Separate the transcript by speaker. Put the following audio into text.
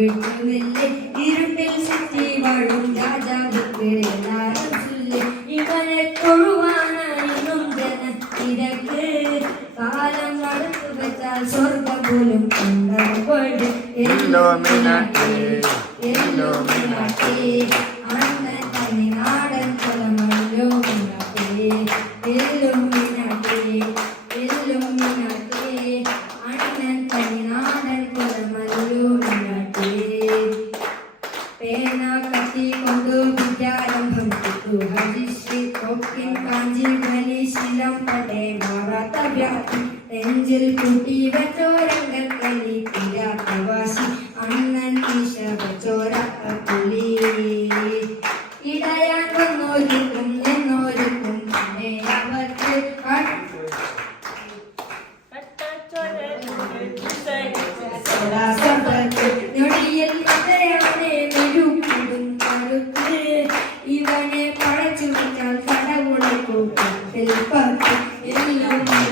Speaker 1: விட்டு இல்லை இருட்டில் சுற்றி வாழும் ராஜாவுக்கு எல்லாரும் சொல்லு. இவரை தொழுவான இன்னும் ஜன இதற்கு காலம் நடத்து வைத்தால் சொர்க்க போலும் கொண்டாடு எல்லோமே நாட்டே எல்லோமே நாட்டே. കാഞ്ചി ധനിശീലം പടേ മാറാത്തവ്യാപി നെഞ്ചിൽ കൂട്ടി വച്ചോരംഗക്കലി തിരാത്തവാസി അണ്ണൻ ഈശ വച്ചോര പുലി ഇടയാൻ വന്നോരിക്കും നിന്നോരിക്കും പിന്നെ അവർക്ക് cut el parque el lugar